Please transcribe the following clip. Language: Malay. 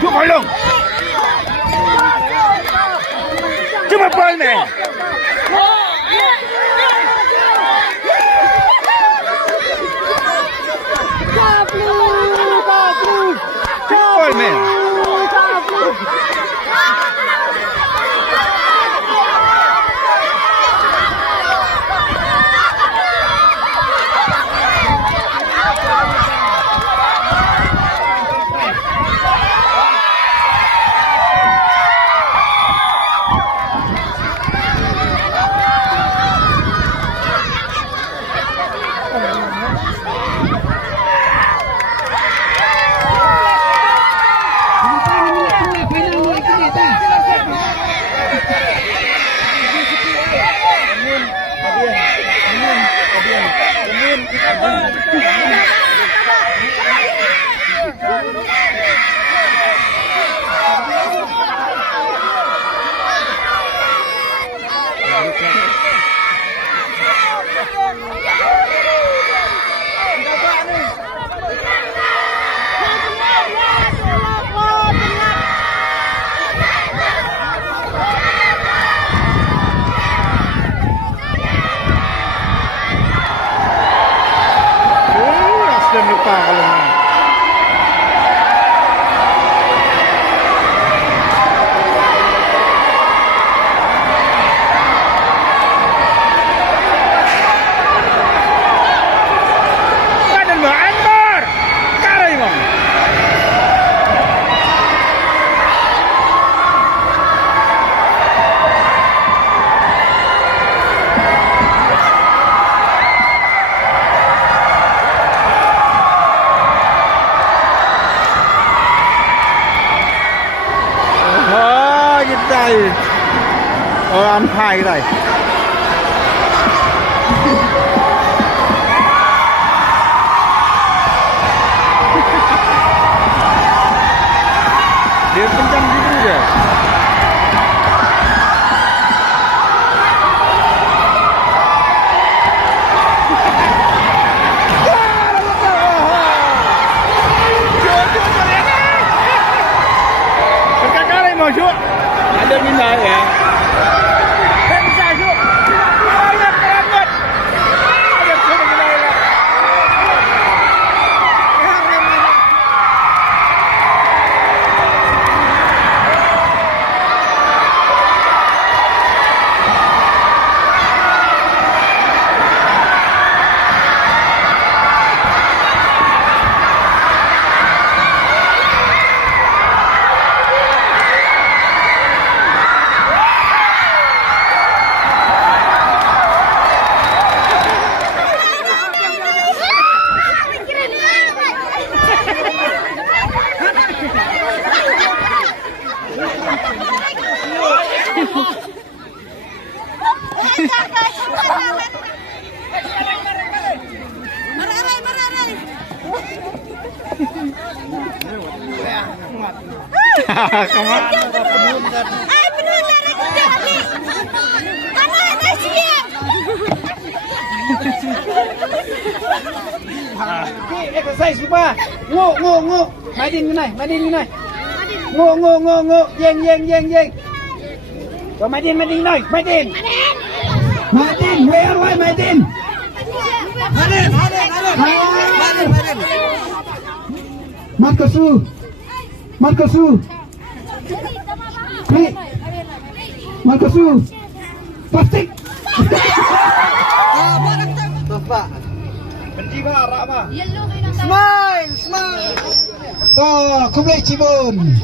Chú khỏi luôn. Chú mà bơi nè. Chú bơi nè. Lupa kalau main. Badan Anwar, karai bang. Đây ăn hai cái này dia kencang gitu ya. Kakak mau cuy. Ada minat ya. Saya bisa masuk. Banyak banget. Ada sudah minat ya. Kemana? Penuh darah kita habis. Mana ada siap? Exercise lupa. Ngô. Mainin cái này. Ngô. Deng. Rồi Mainin rồi. Mainin. Where are Mainin? Markasu. Plastik. Bapak. Benci mah, rak mah. Smile. Oh, kumlay cibon.